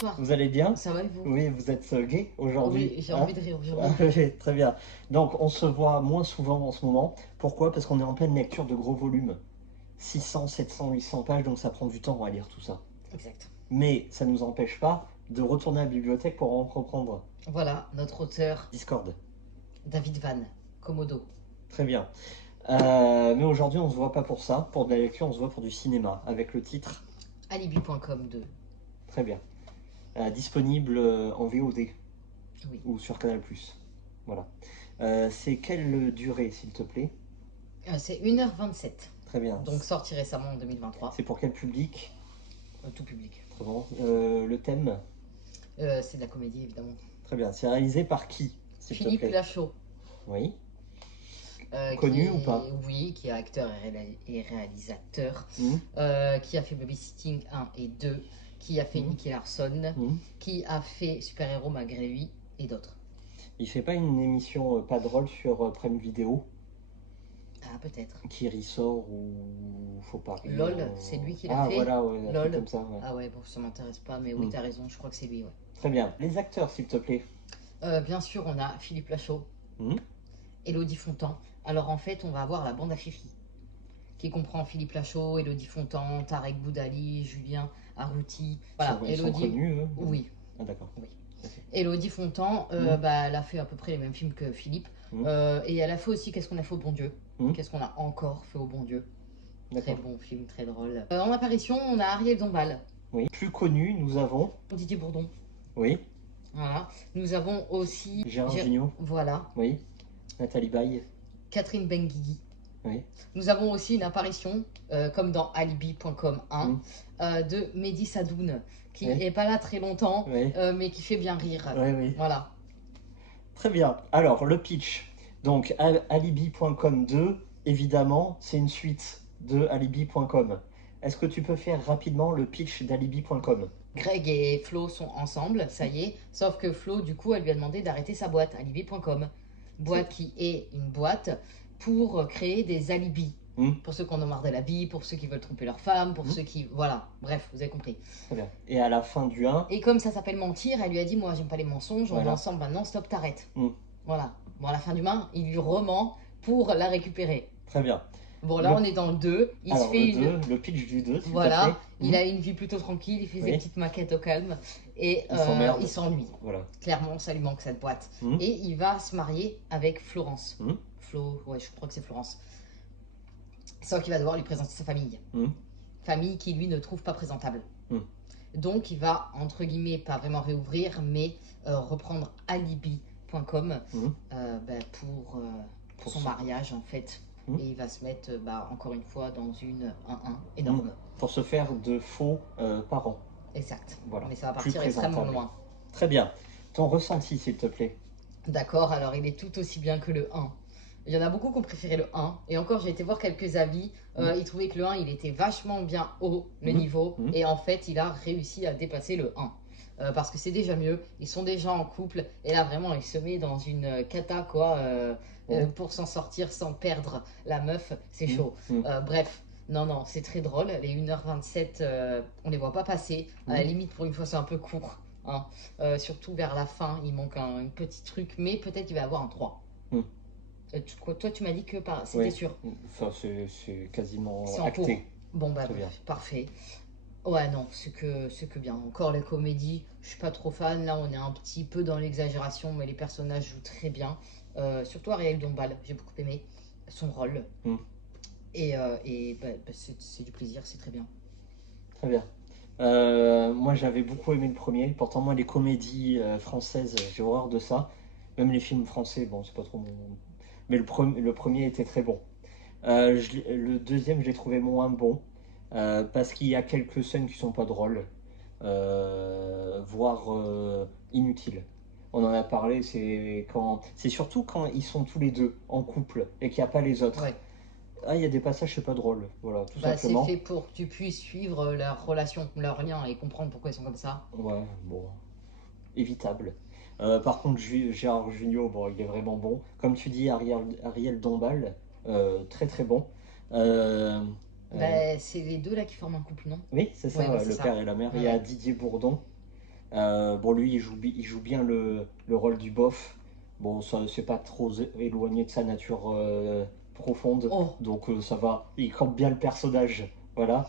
bonsoir. Vous allez bien? Ça va et vous? Oui, vous êtes gay aujourd'hui? Oui, j'ai Hein? envie de rire Ah, aujourd'hui. oui, très bien. Donc, on se voit moins souvent en ce moment. Pourquoi? Parce qu'on est en pleine lecture de gros volumes. 600, 700, 800 pages, donc ça prend du temps à lire tout ça. Exact. Mais ça ne nous empêche pas de retourner à la bibliothèque pour en reprendre. Voilà, notre auteur, Discord. David Van, Komodo. Très bien. Mais aujourd'hui, on ne se voit pas pour ça. Pour de la lecture, on se voit pour du cinéma, avec le titre. Alibi.com 2. Très bien. Disponible en VOD Oui. ou sur Canal+. Voilà. C'est quelle durée, s'il te plaît? C'est 1h27. Très bien. Donc sorti récemment en 2023. C'est pour quel public? Tout public. Très bon. Le thème? C'est de la comédie évidemment. Très bien. C'est réalisé par qui, s'il te Philippe plaît? Lachaud. Oui. Connu ou pas? Oui, qui est acteur et réalisateur. Qui a fait Babysitting 1 et 2. Qui a fait Nicky Larson. Qui a fait Super Héros malgré lui et d'autres. Il fait pas une émission pas drôle sur Prime Video? Ah, peut-être. Qui ressort ou faut pas rire? LOL, c'est lui qui l'a fait. Ah voilà, ouais, un truc LOL. comme ça. Ouais. Ah ouais, bon, ça m'intéresse pas, mais oui, t'as raison, je crois que c'est lui, ouais. Très bien. Les acteurs, s'il te plaît. Bien sûr, on a Philippe Lachaud, Élodie Fontan. Alors en fait, on va avoir la bande à Fifi, qui comprend Philippe Lachaud, Élodie Fontan, Tarek Boudali, Julien Arrouti. Voilà, Ils sont connus, eux? Oui. Ah d'accord. Oui. Élodie Fontan, bah, elle a fait à peu près les mêmes films que Philippe. Et elle a fait aussi Qu'est-ce qu'on a fait au bon Dieu. Qu'est-ce qu'on a encore fait au bon Dieu. Très bon film, très drôle. En apparition, on a Ariel Dombal. Oui. Plus connu, nous avons Didier Bourdon. Oui. Voilà. Nous avons aussi Gérard Jugnot. Voilà. Oui. Nathalie Baye. Catherine Benguigui. Oui. Nous avons aussi une apparition, comme dans Alibi.com 1, de Mehdi Sadoun, qui est pas là très longtemps, mais qui fait bien rire. Oui. Voilà. Très bien. Alors, le pitch. Donc, Alibi.com 2, évidemment, c'est une suite de Alibi.com. Est-ce que tu peux faire rapidement le pitch d'Alibi.com? Greg et Flo sont ensemble, ça y est, sauf que Flo, du coup, elle lui a demandé d'arrêter sa boîte, Alibi.com. Boîte qui est une boîte pour créer des alibis. Pour ceux qui en ont marre de la vie, pour ceux qui veulent tromper leur femme, pour ceux qui... Voilà, bref, vous avez compris. Très bien. Et à la fin du 1... Et comme ça s'appelle mentir, elle lui a dit, moi, j'aime pas les mensonges, on est ensemble maintenant, stop, t'arrêtes. Voilà. Bon, à la fin du 1, il lui rement pour la récupérer. Très bien. Bon, là, on est dans le 2. Il se fait le pitch du 2, voilà, il a une vie plutôt tranquille, il fait ses petites maquettes au calme. Et il s'ennuie. Voilà. Clairement, ça lui manque cette boîte. Et il va se marier avec Florence. Flo, ouais, je crois que c'est Florence. Sauf qu'il va devoir lui présenter sa famille. Famille qui, lui, ne trouve pas présentable. Donc, il va, entre guillemets, pas vraiment réouvrir, mais reprendre alibi.com pour son mariage, en fait. Et il va se mettre, encore une fois, dans une 1-1 énorme. Pour se faire de faux parents. Exact. Voilà. Mais ça va partir extrêmement loin. Très bien. Ton ressenti, s'il te plaît. D'accord, alors il est tout aussi bien que le 1. Il y en a beaucoup qui ont préféré le 1. Et encore, j'ai été voir quelques avis. Ils trouvaient que le 1, il était vachement bien haut, le niveau. Et en fait, il a réussi à dépasser le 1. Parce que c'est déjà mieux. Ils sont déjà en couple. Et là, vraiment, il se met dans une cata, quoi. Pour s'en sortir sans perdre la meuf. C'est chaud. Bref. Non, c'est très drôle. Les 1h27, on les voit pas passer. À la limite, pour une fois, c'est un peu court. Surtout vers la fin, il manque un petit truc. Mais peut-être qu'il va y avoir un 3. Toi, tu m'as dit que c'était sûr. Enfin, c'est quasiment acté. acté. Bon, bah, parfait. Ouais, non, c'est que bien. Encore les comédies, je suis pas trop fan. Là, on est un petit peu dans l'exagération, mais les personnages jouent très bien. Surtout Ariel Dombal, j'ai beaucoup aimé son rôle. Et c'est du plaisir, c'est très bien. Très bien. Moi, j'avais beaucoup aimé le premier. Pourtant, moi, les comédies françaises, j'ai horreur de ça. Même les films français, bon, c'est pas trop mon... Mais le premier était très bon. Le deuxième, je l'ai trouvé moins bon. Parce qu'il y a quelques scènes qui sont pas drôles. Voire inutiles. On en a parlé, c'est surtout quand ils sont tous les deux en couple et qu'il n'y a pas les autres. Ah, il y a des passages, c'est pas drôle. Voilà, tout simplement. C'est fait pour que tu puisses suivre leur relation, leur lien et comprendre pourquoi ils sont comme ça. Ouais, bon. Évitable. Par contre, Gérard Jugnot, bon, il est vraiment bon. Comme tu dis, Ariel Dombal, très très bon. C'est les deux là qui forment un couple, non? Oui, c'est ça, le père et la mère. Il y a Didier Bourdon, Bon, lui, il joue bien le rôle du bof. Bon, ça, c'est pas trop éloigné de sa nature profonde, Oh, donc ça va. Il campe bien le personnage, voilà.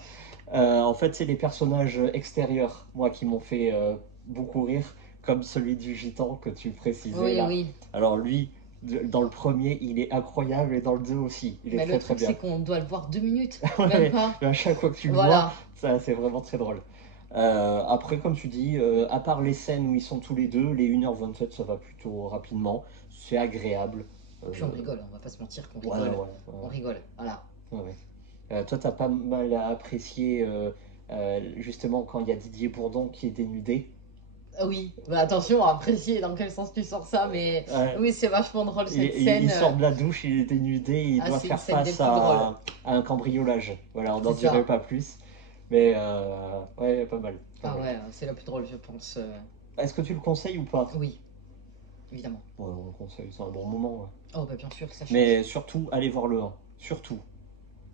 En fait, c'est les personnages extérieurs, moi, qui m'ont fait beaucoup rire, comme celui du gitan que tu précisais oui, là. oui. Alors lui, dans le premier, il est incroyable, et dans le 2 aussi, il est Mais le très très truc, bien. c'est qu'on doit le voir 2 minutes, même Ouais, pas. mais à chaque fois que tu le vois, Voilà, ça, c'est vraiment très drôle. Après, comme tu dis, à part les scènes où ils sont tous les deux, les 1h27, ça va plutôt rapidement. C'est agréable. puis on rigole, on va pas se mentir qu'on Ouais, rigole. ouais, On ouais, rigole, voilà. ouais, ouais. Toi, t'as pas mal apprécié justement quand il y a Didier Bourdon qui est dénudé. Ah oui, bah attention à apprécier dans quel sens tu sors ça, mais Ouais, oui, c'est vachement drôle cette il scène. sort de la douche, il est dénudé, et il Ah, doit c'est une faire scène des face plus drôles. à un cambriolage. Voilà, on n'en C'est dirait ça. pas plus. Mais ouais, pas mal, pas Ah mal. ouais, c'est la plus drôle, je pense. Est-ce que tu le conseilles ou pas? Oui, évidemment. Ouais, on le conseille, c'est un bon moment. Ouais. Oh, bah bien sûr que ça change. Mais surtout, allez voir le 1. Surtout.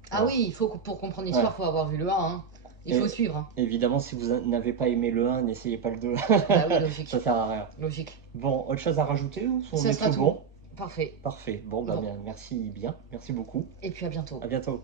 Ah Voilà. oui, il faut pour comprendre Ouais. l'histoire, faut avoir vu le 1, hein. Il faut Et suivre, hein. évidemment, si vous n'avez pas aimé le 1, n'essayez pas le 2. Bah oui, Ça logique. sert à rien. Logique. Bon, autre chose à rajouter ou on Ça est sera tout tout. bon? Parfait. Parfait. Bon, bah Bon. bien. Merci beaucoup. Et puis à bientôt. À bientôt.